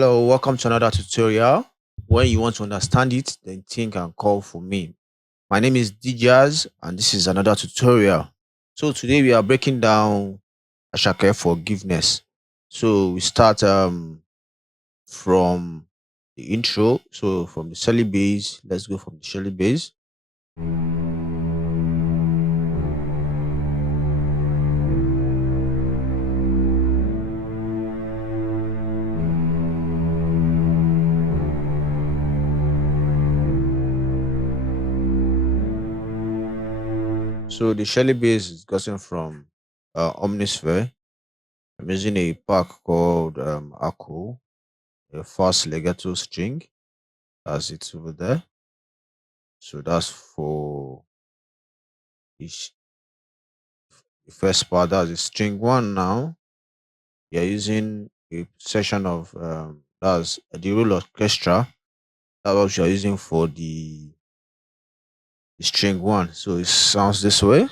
Hello, welcome to another tutorial. When you want to understand it, then think and call for me. My name is Djazz and this is another tutorial. So today we are breaking down ASAKE forgiveness. So we start from the intro. So from the Shelly base, let's go from the Shelly base. So the Shelly base is gotten from Omnisphere. I'm using a pack called Akko, a fast legato string, as it's over there. So that's for the first part. That's the string one. Now we are using a section of that's the roll orchestra. That's what we are using for the string one. So it sounds this way.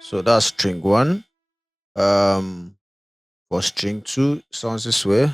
So that's string one. For string two, sounds this way.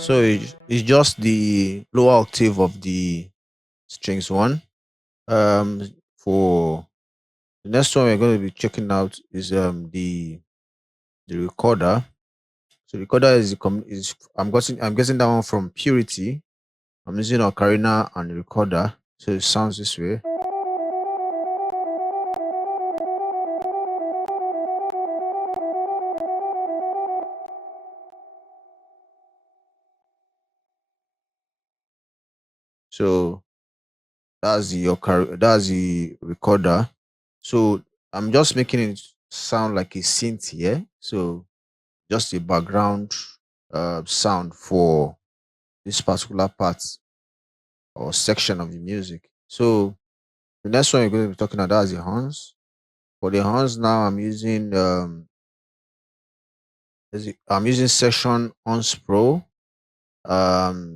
So it's just the lower octave of the strings one. For the next one we're going to be checking out is the recorder. So recorder is I'm getting that one from Purity. I'm using Ocarina and the recorder, so it sounds this way. So that's the recorder. So I'm just making it sound like a synth here. So just a background sound for this particular part or section of the music. So the next one you're going to be talking about is the horns. For the horns now, I'm using Session Horns Pro,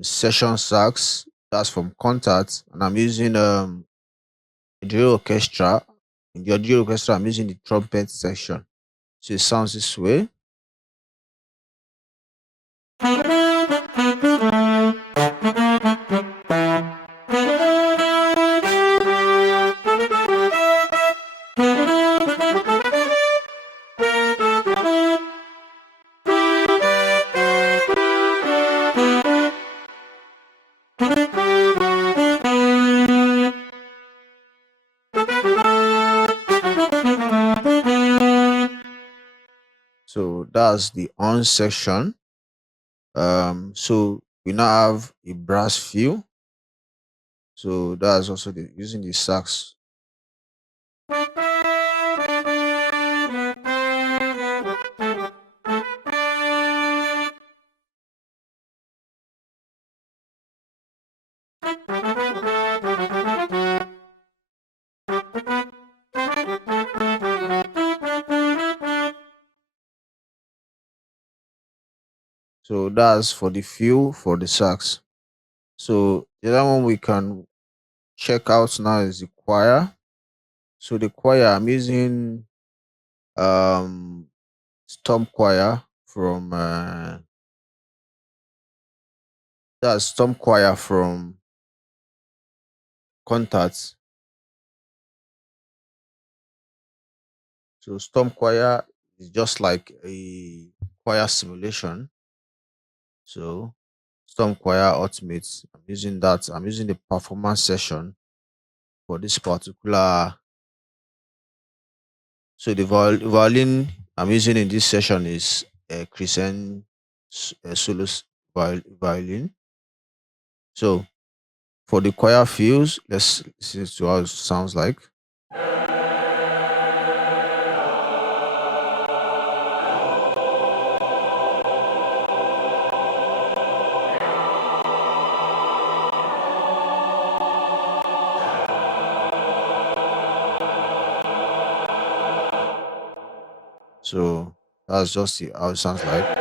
Session Sax. That's from Contact, and I'm using Audio Orchestra. In the Audio Orchestra, I'm using the trumpet section. So it sounds this way. So that's the on section. So we now have a brass feel. So that's also using the sax. So that's for the feel for the sax. So the other one we can check out now is the choir. So the choir, I'm using um Storm Choir from that's Storm Choir from Contacts. So Storm Choir is just like a choir simulation. So Storm Choir Ultimate, I'm using that. I'm using the performance session for this particular. So the violin I'm using in this session is a Crescent solo violin. So for the choir fills, let's listen to how it sounds like. So that's just how it sounds like.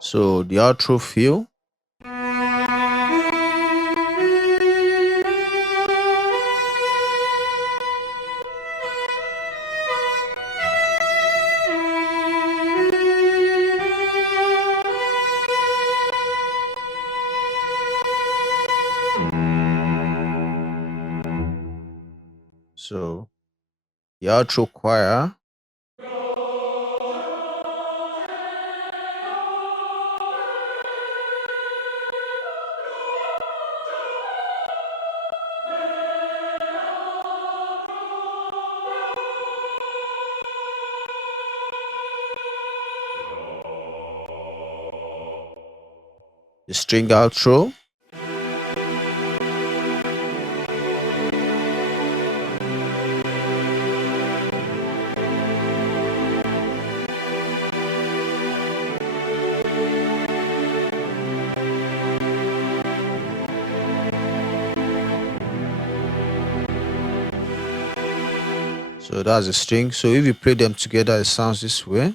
So the outro feel. So the outro choir. The string outro. So that's the string. So if you play them together, it sounds this way.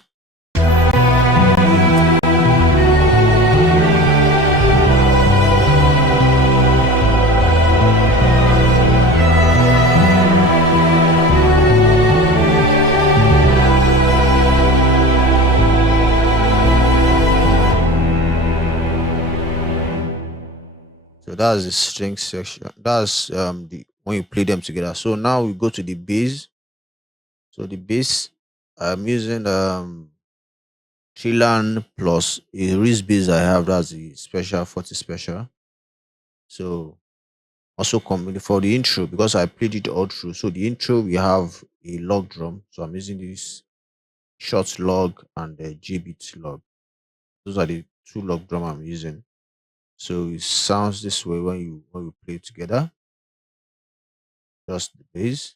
So that's the string section. That's the when you play them together. So now we go to the bass. So the bass, I'm using Trilan plus a wrist bass I have. That's the special 40 special. So also for the intro, because I played it all through. So the intro we have a log drum. So I'm using this short log and the G beat log. Those are the two log drum I'm using. So it sounds this way when we play it together. Just the bass.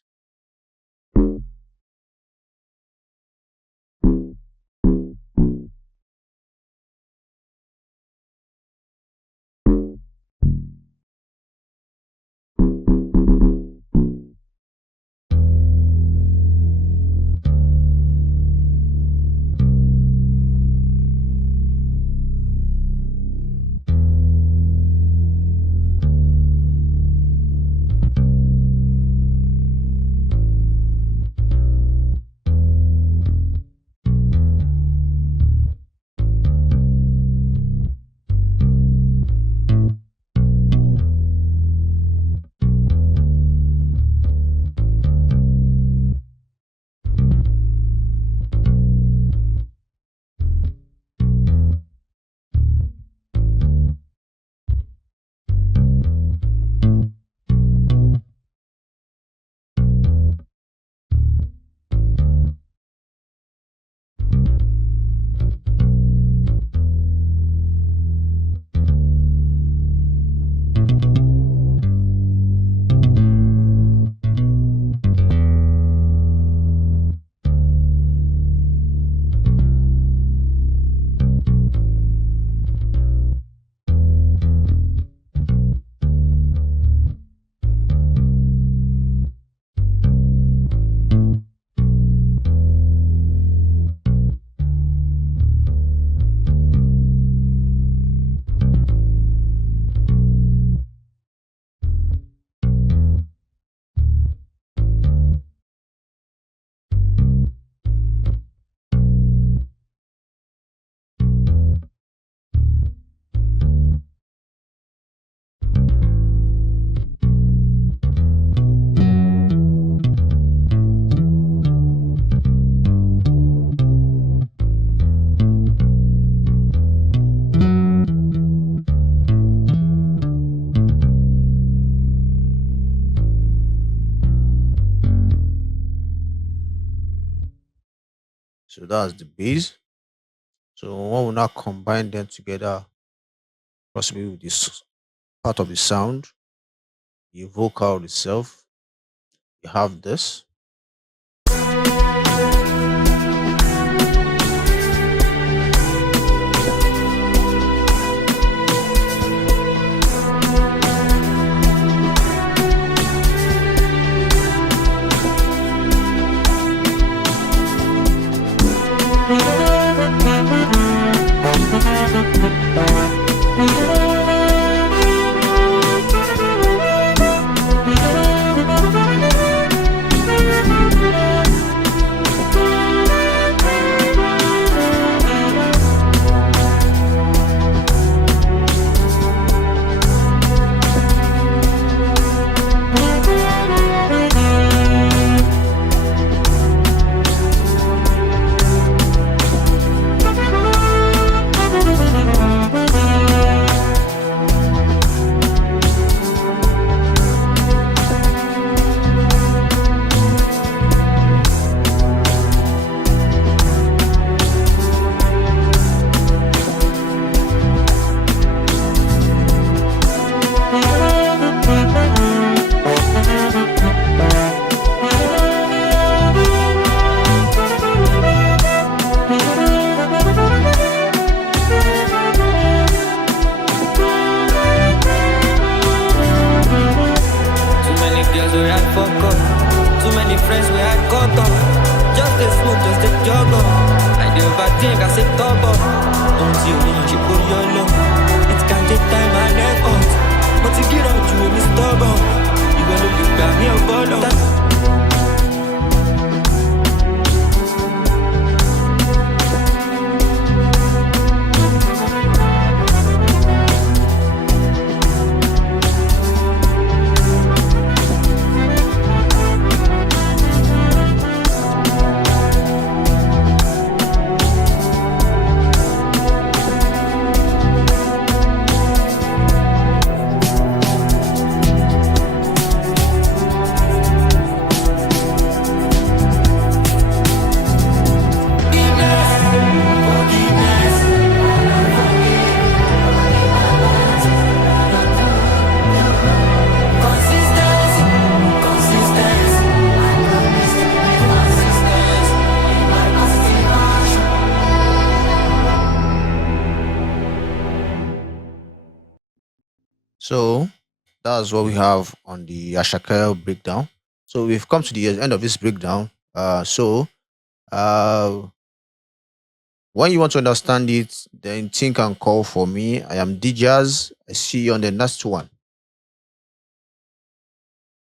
So that's the bass. So when we now combine them together, possibly with this part of the sound, the vocal itself, you have this. Too many girls where I fuck up. Too many friends where I cut off. Just the smoke, just the jog up. I do overthink, I say top up. Don't you mean you put your love? It can take time and effort. But to get out, you will be stubborn. You gonna look at me a ball. So that's what we have on the Ashaka breakdown. So we've come to the end of this breakdown. Uh, when you want to understand it, then think and call for me. I am Djazz. I see you on the next one.